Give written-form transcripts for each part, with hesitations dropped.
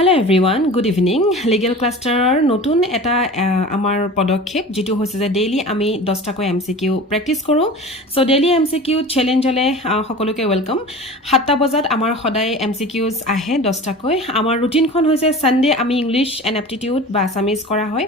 Hello everyone, good evening. Legal Cluster নতুন এটা আমাৰ পদক্ষেপ যেটো হৈছে যে ডেইলি আমি 10টা কৈ MCQ প্ৰ্যাকটিছ কৰো সো ডেইলি MCQ চ্যালেঞ্জলে সকলোকে ওয়েলকাম 7টা বজাত আমাৰ সদায় MCQs আহে 10টা কৈ আমাৰ ৰুটিনখন হৈছে সানডে আমি ইংলিশ এণ্ড এপ্টিটিউড বা আসামিজ কৰা হয়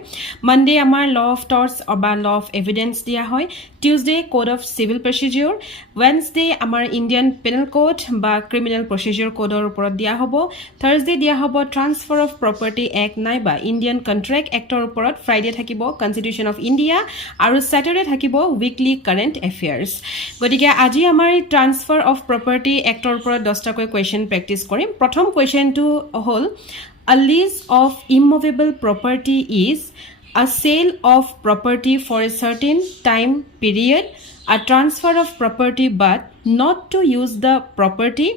মনডে আমাৰ ল অফ টৰ্টস বা ল অফ এভিডেন্স দিয়া হয় Tuesday code of civil procedure Wednesday আমাৰ ইন্ডিয়ান পেনাল কোড বা ক্ৰিমিনেল প্ৰচিডিউৰ কোডৰ ওপৰত দিয়া হ'ব থাৰ্সডে দিয়া হ'ব Transfer of Property Act নাইবা Indian Contract Actor ওপৰত ফ্ৰাইডে থাকিব Constitution of India আৰু স্যাটাৰডে থাকিব Weekly Current Affairs গতিকে আজি আমাৰ Transfer of Property Actor ওপৰত 10টা কৈ কোৱেশ্চন প্ৰ্যাকটিছ কৰিম প্ৰথম কোৱেশ্চনটো হ'ল A lease of immovable property is a sale of property for a certain time period a transfer of property but not to use the property,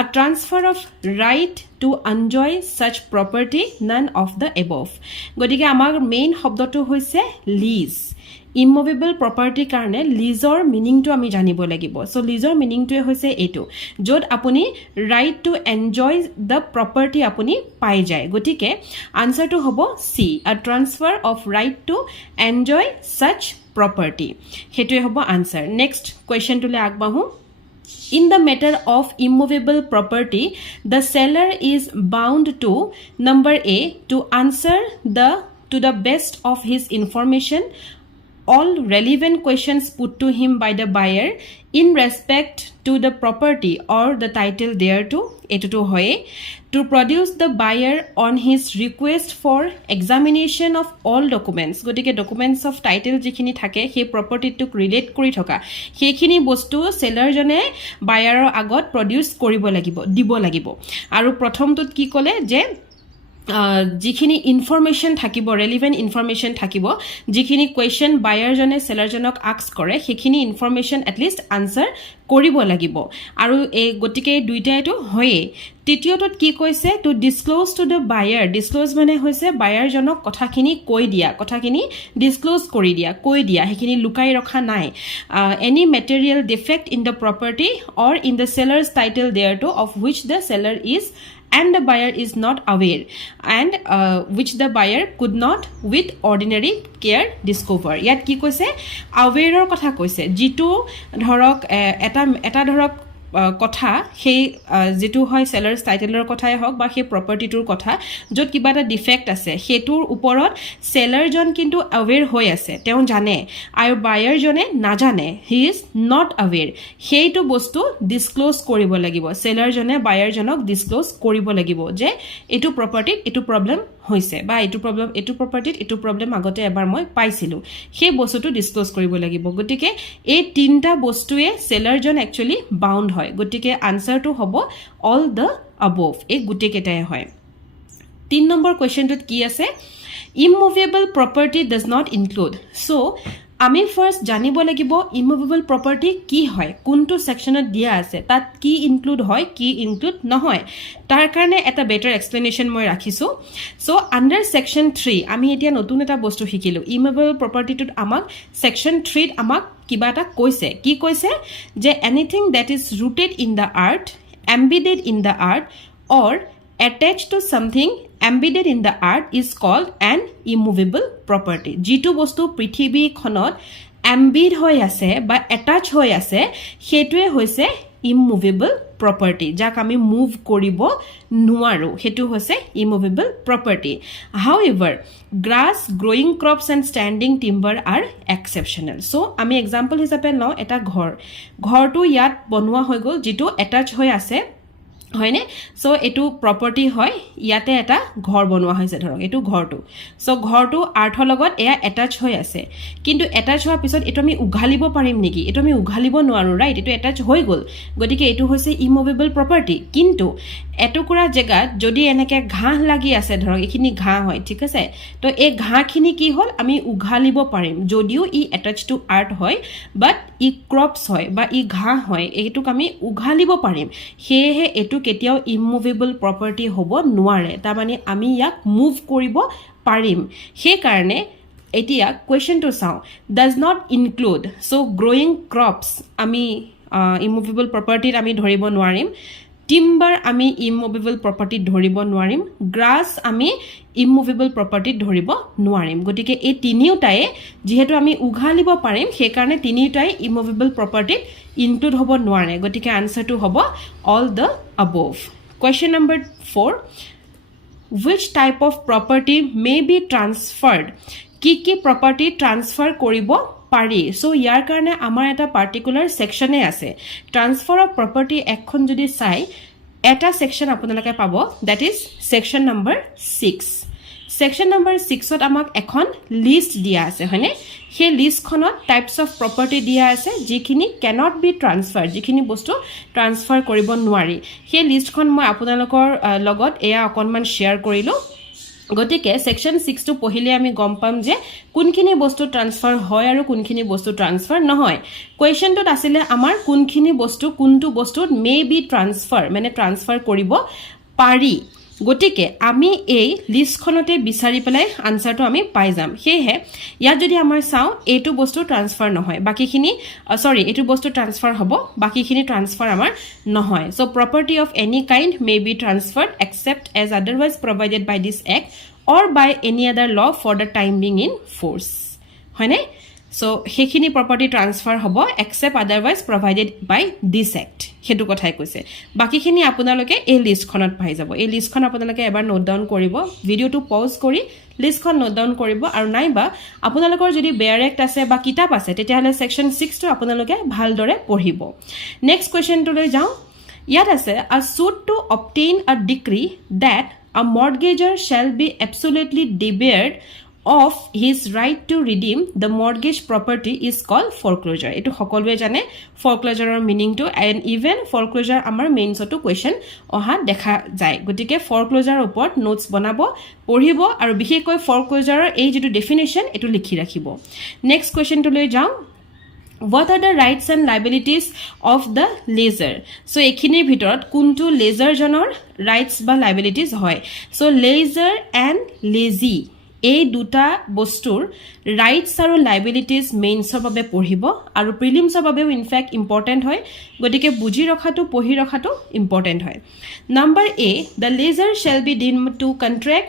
a transfer of right to enjoy such property, none of the above. গতিকে আমাৰ main শব্দটো হৈছে lease. Immovable property কাৰণে leaseৰ মিনিংটো আমি জানিব লাগিব so leaseৰ মিনিংটোৱে হৈছে এটো য'ত আপুনি right to enjoy the property আপুনি পাই যায় গতিকে আনসাৰটো হ'ব C a transfer of right to enjoy such property হেতুৱে হ'ব আনসাৰ নেক্সট কোৱেশ্চনটোলে আগবাঢ়ো In the matter of immovable property, the seller is bound to number A to answer to the best of his information all relevant questions put to him by the buyer in respect to the property or the title thereto etuto hoye to produce the buyer on his request for examination of all documents gotike documents of title jikhini thake he property to relate kori thoka hekhini bostu seller jone buyer agot produce koribo lagibo dibo lagibo aru prothom tut ki kole je যিখিনি information থাকিব ৰেলেভেন্ট information থাকিব যিখিনি question বায়াৰ জনে সেলাৰ জনক ask কৰে সেইখিনি information at least answer কৰিব লাগিব আৰু এই গটিকে দুইটাইটো হয়ে তৃতীয়টোত কি কৈছে to disclose to the buyer disclose মানে হৈছে বায়াৰ জনক কথাখিনি কৈ দিয়া কথাখিনি ডিসক্লোজ কৰি দিয়া কৈ দিয়া সেইখিনি লুকাই ৰখা নাই any material defect in the property or in the seller's title thereto of which the seller is and the buyer is not aware and which the buyer could not with ordinary care discover yat ki koise aware or kotha koise jitu dhorok eta dhorok কথা সেই যেটো হয় সেলারস টাইটেলৰ কথাই হওক বা সেই প্ৰপাৰ্টিটোৰ কথা য'ত কিবা এটা ডিফেক্ট আছে হেতুৰ ওপৰত সেলাৰ জন কিন্তু অৱেৰ হৈ আছে তেওঁ জানে আৰু বায়াৰ জনে নাজানে হি ইজ নট অৱেৰ সেইটো বস্তু ডিসক্লোজ কৰিব লাগিব সেলাৰ জনে বায়াৰ জনক ডিসক্লোজ কৰিব লাগিব যে এটো প্ৰপাৰ্টিত এটো প্ৰবলেম হৈছে বা এটো প্ৰপাৰ্টিত এটো প্ৰবলেম আগতে এবাৰ মই পাইছিলো সেই বস্তুটো ডিসক্লোজ কৰিব লাগিব গতিকে এই তিনটা বস্তুৱে সেলাৰ জন একচুয়ালি বাউন্ড হয় গতিকে আনসাৰটো হ'ব অল দ্য অবভ এই গুটে কেটাই হয় 3 নম্বৰ কোৱেশ্চনটোত কি আছে immovable property does not include so আমি ফাৰ্স্ট জানিব লাগিব ইমুভেবল প্ৰপাৰ্টি কি হয় কোনটো সেকশনত দিয়া আছে তাত কি ইনক্লুড হয় কি ইনক্লুড নহয় তাৰ কাৰণে এটা বেটাৰ এক্সপ্লেনেশন মই ৰাখিছো সো আন্ডাৰ সেকশন 3 আমি এতিয়া নতুন এটা বস্তু শিকিলো ইমুভেবল প্ৰপাৰ্টিটোত আমাক সেকশন 3 ত আমাক কিবা এটা কৈছে কি কৈছে যে anything that is rooted in the earth embedded in the earth or attached to something embedded in the earth is called an immovable property jitu bostu prithibhi khonot embed hoy ase ba attach hoy ase hetue hoise immovable property jak ami move koribo nuaru hetu hoise immovable property however grass growing crops and standing timber are exceptional so ami example hisabe no eta ghor tu yat bonwa hoy gol jitu attach hoy ase হয়নে so এটু property হয় ইয়াতে এটা ঘৰ বনোৱা হৈছে ধৰক এটু ঘৰটো সো ঘৰটো আৰ্থৰ লগত এয়া এটাচ হৈ আছে কিন্তু এটাচ হোৱাৰ পিছত এটো আমি উঘালিব পাৰিম নেকি এটো আমি উঘালিব নোৱাৰো ৰাইট এটো এটাচ হৈ গল গতিকে এটো হৈছে ইমুভেবল প্ৰপাৰ্টি কিন্তু এটুকুৰা জেগাত যদি এনেকে ঘাঁহ লাগি আছে ধৰক এখিনি ঘাঁহ হয় ঠিক আছে তো এই ঘাঁহখিনি কি হল আমি উঘালিব পাৰিম যদিও ই এটাচ টু আৰ্থ হয় বাট ই ক্ৰপস হয় বা ই ঘাঁহ হয় এইটোক আমি উঘালিব পাৰিম হেহে এটো কেতিয়াও ইমুভেবল প্ৰপাৰ্টি হ'ব নোৱাৰে তাৰ মানে আমি ইয়াক মুভ কৰিব পাৰিম সেই কাৰণে এতিয়া কোৱেশ্চনটো চাও ডাজ নট ইনক্লুড সো গ্ৰোইং ক্ৰপস আমি ইমুভেবল প্ৰপাৰ্টিত আমি ধৰিব নোৱাৰিম টিম্বাৰ আমি ইমুভেবল প্ৰপাৰ্টিত ধৰিব নোৱাৰিম গ্ৰাছ আমি ইমুভেবল প্ৰপাৰ্টিত ধৰিব নোৱাৰিম গতিকে এই তিনিওটাই যেহেতু আমি উঘালিব পাৰিম সেইকাৰণে তিনিওটাই ইমুভেবল প্ৰপাৰ্টিত ইনক্লুড হ'ব নোৱাৰে গতিকে আনসাৰটো হ'ব all the অবভ question number 4 which type of property may be transferred কি property transfer কৰিব পাৰি সো ইয়াৰ কাৰণে আমাৰ এটা পাৰ্টিকুলাৰ সেকশনে আছে ট্ৰান্সফাৰ অফ প্ৰপাৰ্টি এখন যদি চাই এটা সেকশন আপোনালোকে পাব that is section number 6 section number 6 ত আমাক এখন লিষ্ট দিয়া আছে হয়নে সেই লিষ্টখনত টাইপস অফ প্ৰপাৰ্টি দিয়া আছে যিখিনি cannot be transferred যিখিনি বস্তু ট্ৰান্সফাৰ কৰিব নোৱাৰি সেই লিষ্টখন মই আপোনালোকৰ লগত এয়া অকনমান শেয়াৰ কৰিলো গতিকে সেকশন 6 টো পঢ়িলে আমি গম পাম যে কোনখিনি বস্তু ট্ৰান্সফাৰ হয় আৰু কোনখিনি বস্তু ট্ৰান্সফাৰ নহয় কোৱেশ্চনটোত আছিল আমাৰ কোনখিনি বস্তু কোনটো বস্তুত মে বি ট্ৰান্সফাৰ মানে ট্ৰান্সফাৰ কৰিব পাৰি গতিকে আমি এই লিষ্টখনতে বিচাৰি পেলাই আনসাৰটো আমি পাই যাম হেহে ইয়াত যদি আমাৰ চাও এটো বস্তু ট্ৰান্সফাৰ নহয় বাকিখিনি সৰি এটো বস্তু ট্ৰান্সফাৰ হ'ব বাকিখিনি ট্ৰান্সফাৰ আমাৰ নহয় so property of any kind may be transferred except as otherwise provided by this act or by any other law for the time being in force হয়নে সো হেখিনি প্ৰপাৰ্টি ট্ৰান্সফাৰ হ'ব except otherwise provided by this act হেতু কথাই কৈছে বাকিখিনি আপোনালোকে এই লিষ্টখনত পাই যাব এই লিষ্টখন আপোনালোকে এবাৰ নোট ডাউন কৰিব ভিডিওটো পজ কৰি লিষ্টখন নোট ডাউন কৰিব আৰু নাইবা আপোনালোকৰ যদি বেয়াৰ এক্ট আছে বা কিতাপ আছে তেতিয়াহলে সেকশন 6 টো আপোনালোকে ভালদৰে পঢ়িব নেক্সট কোৱেশ্চনটো লৈ যাও ইয়াত আছে a suit to obtain a decree that a mortgagor shall be absolutely debarred of his right to redeem the mortgage property is called foreclosure etu সকলোৱে জানে foreclosure meaning to and even foreclosure আমাৰ means to question অহা দেখা যায় গতিকে foreclosure ওপৰত notes বনাব পঢ়িব আৰু বিশেষকৈ foreclosure এই যেটো ডেফিনিশন এটো লিখি ৰাখিব নেক্সট কোৱেশ্চন টো লৈ যাও What are the rights and liabilities of the lessor? So, ekhinir bhitorot kuntu lessor jonor rights ba liabilities hoy. So, lessor and lessee এই দুটা বস্তুৰ ৰাইটস আৰু লাইবিলিটিজ মেইনছৰ বাবে পঢ়িব আৰু প্ৰিলিমছৰ বাবেও ইনফ্যাক্ট ইম্পৰ্টেন্ট হয় গতিকে বুজি ৰখাটো পঢ়ি ৰখাটো ইম্পৰ্টেন্ট হয় নাম্বাৰ এ the lessor shall be deemed to contract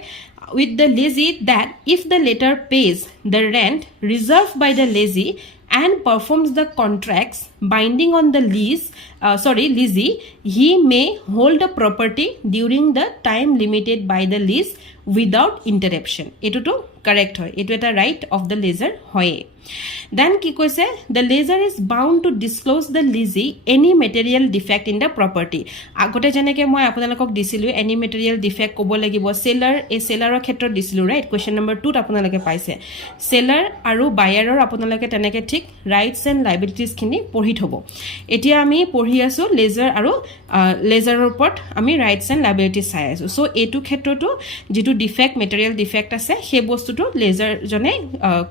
with the lessee that if the latter pays the rent reserved by the lessee and performs the contracts binding on the lessee he may hold the property during the time limited by the lease without interruption etu to correct hoy etu eta right of the lessor hoy then ki koise the lessor is bound to disclose the lessee any material defect in the property agote janeke moi apunalok disilu any material defect kobo lagibo seller a seller or khetrot disilu right question number 2 ta apunaloke paise seller aru buyer or apunaloke teneke thik rights and liabilities khini পঢ়ি থব এতিয়া আমি পঢ়ি আছো laser আৰু লেজাৰৰ ওপৰত আমি rights and লাইবিলিটিজ চাই আছো সো এটো ক্ষেত্ৰটো যেটো ডিফেক্ট মেটেৰিয়েল ডিফেক্ট আছে সেই বস্তুটো লেজাৰ জনে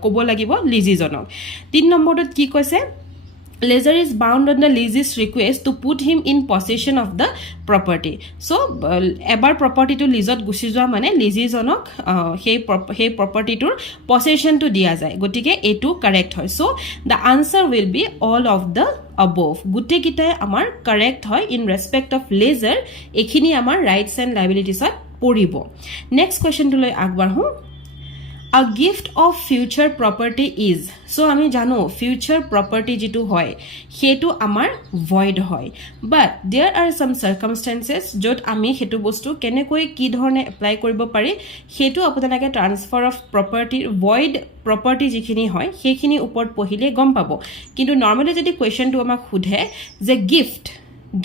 ক'ব লাগিব লিজি জনক 3 নম্বৰত কি কৈছে Lessor is bound on the lessee's request to put him in possession of the property. So, ebar property to leaseot gusi joa mane lessee jonok hey property tur possession to dia jay. Gotike etu correct hoy. So, the answer will be all of the above. Gutte kitai amar correct hoy in respect of lessor. Ekhini amar rights and liabilities ot poribo. Next question to loi agbar hu. A gift of future property is so ami jano future property jitu hoy hetu amar void hoy but there are some circumstances jot ami hetu bostu kenekoi ki dhorne apply koribo pari hetu apunalage transfer of property void property jikhini hoy hekhini upor pohile gom pabo kintu normally jodi question tu amak khudhe je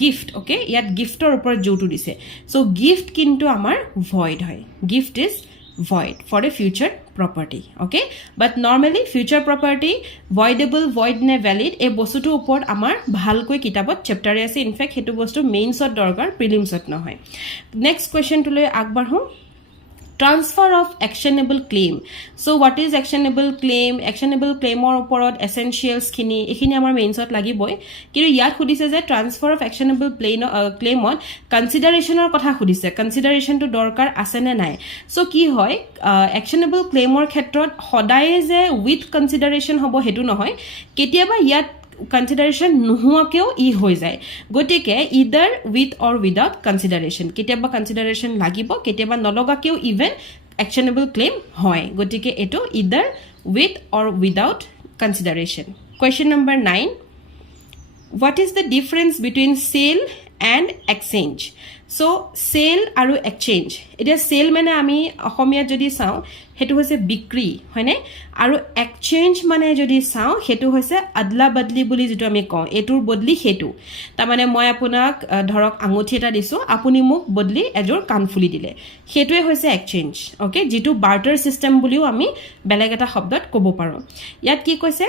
gift okay yat giftor upor jotu dise so gift kintu amar void hoy gift is void for a future property okay but normally future property voidable void ne valid e bostu to upor amar bhalkoi kitabot chapter ase in fact hetu bostu mains ot dorkar prelims ot nohoy next question to loi agbar hu transfer of actionable claim so what is actionable claim or oporot essentials khini ekhini amar mains ot lagiboi kiru yat khudise je transfer of actionable claim on consideration or kotha khudise consideration to dorkar ase ne nai so ki hoy actionable claim or khetrot hodaye je with consideration hobo hetu nohoy ketiaba yat কনসিডাৰেশ্যন নোহোৱাকেও ই হৈ যায় গতিকে ইদাৰ with or without কনসিডাৰেশ্যন কেতিয়াবা কনসিডাৰেশ্যন লাগিব কেতিয়াবা নলগাকেও even actionable claim হয় গতিকে এটো either with or without consideration question number 9 what is the difference between sale and exchange so sale আৰু exchange এটা sale মানে আমি অসমীয়াত যদি চাও হেতু হৈছে বিক্ৰী হয়নে আৰু exchange মানে যদি চাও হেতু হৈছে আদলা বদলি বুলি যেটো আমি কওঁ এটোৰ বদলি হেতু তা মানে মই আপোনাক ধৰক আঙুঠি এটা দিছো আপুনি মোক বদলি এজোৰ কাণফুলি দিলে হেতুৱে হৈছে exchange ওকে যেটো বাৰ্টাৰ সিস্টেম বুলিও আমি বেলেগ এটা শব্দত ক'ব পাৰো ইয়াত কি কৈছে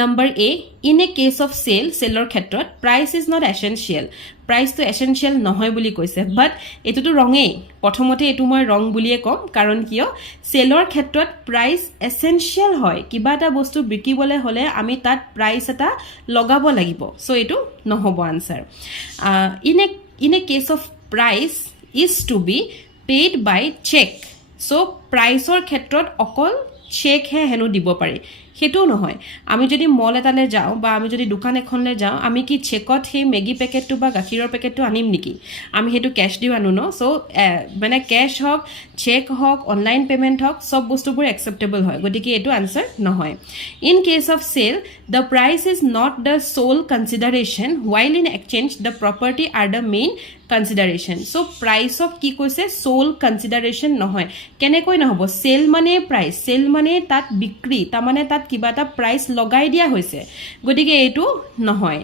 Number A, in a case of sale, seller ক্ষেত্ৰত price is not essential. Price to essential নহয় বুলি কৈছে but এটোটো ৰঙেই প্ৰথমতে এটো মই ৰং বুলিয়ে কম কাৰণ কিয় সেলৰ ক্ষেত্ৰত price essential হয় কিবা এটা বস্তু বিকিবলে হলে আমি তাত price এটা লগাব লাগিব সো এটো নহব answer in a case of price is to be paid by check so price or ক্ষেত্ৰত অকল চেক হে হেনো দিব পাৰি হেতু নহয় আমি যদি মল এটালে যাও বা আমি যদি দোকান এখনলে যাও আমি কি চেকত হে মেগি প্যাকেটটো বা গাখীৰৰ প্যাকেটটো আনিম নেকি আমি হেতু ক্যাশ দিও আনো ন সো মানে ক্যাশ হক চেক হক অনলাইন পেমেন্ট হক সব বস্তুবোৰ একসেপ্টেবল হয় গতিকে এটো আনসাৰ নহয় in case of sale the price is not the sole consideration while in exchange the property are the main consideration so price of কি কৈছে sole consideration নহয় কেনেকৈ নহব সেল মানে price সেল মানে তাত বিক্ৰী তা মানে তাত কিবা এটা price লগাই দিয়া হৈছে গতিকে এটো নহয়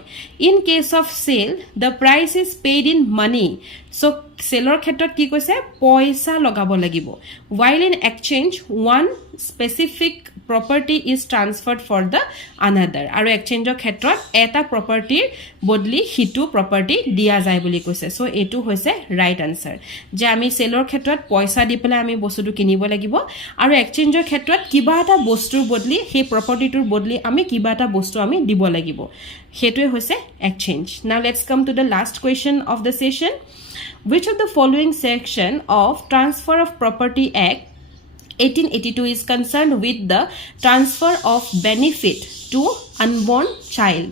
in case of sale the price is paid in money so সেলৰ ক্ষেত্ৰত কি কৈছে পইচা লগাব লাগিব while in exchange one specific property is transferred for the another আৰু এক্সচেঞ্জৰ ক্ষেত্ৰত এটা প্ৰপাৰ্টিৰ বদলি হিটু প্ৰপাৰ্টি দিয়া যায় বুলি কৈছে সো এটো হৈছে ৰাইট আনসাৰ যে আমি সেলৰ ক্ষেত্ৰত পইচা দি পেলাই আমি বস্তুটো কিনিব লাগিব আৰু এক্সচেঞ্জৰ ক্ষেত্ৰত কিবা এটা বস্তুৰ বদলি সেই প্ৰপাৰ্টিটোৰ বদলি আমি কিবা এটা বস্তু আমি দিব লাগিব হেতুৱে হৈছে exchange now let's come to the last question of the session which of the following section of Transfer of Property Act 1882 is concerned with the transfer of benefit to unborn child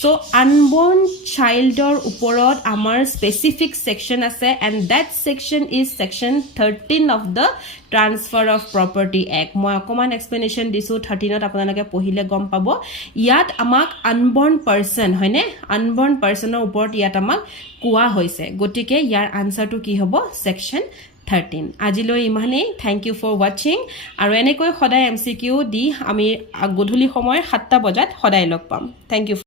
so unborn childor uporot amar specific section ase and that section is section 13 of the Transfer of Property Act moi common explanation disu 13 ot apanalage pohile gom pabo yat amak unborn person hoine unborn person or uport yat amak kuwa hoise gotike yar answer to ki hobo section 13 আজিলৈ ইমানেই thank U for watching আৰু এনেকৈ সদায় MCQ দি আমি গধূলি সময় 7টা বজাত সদায় লগ পাম থ্যাংক ইউ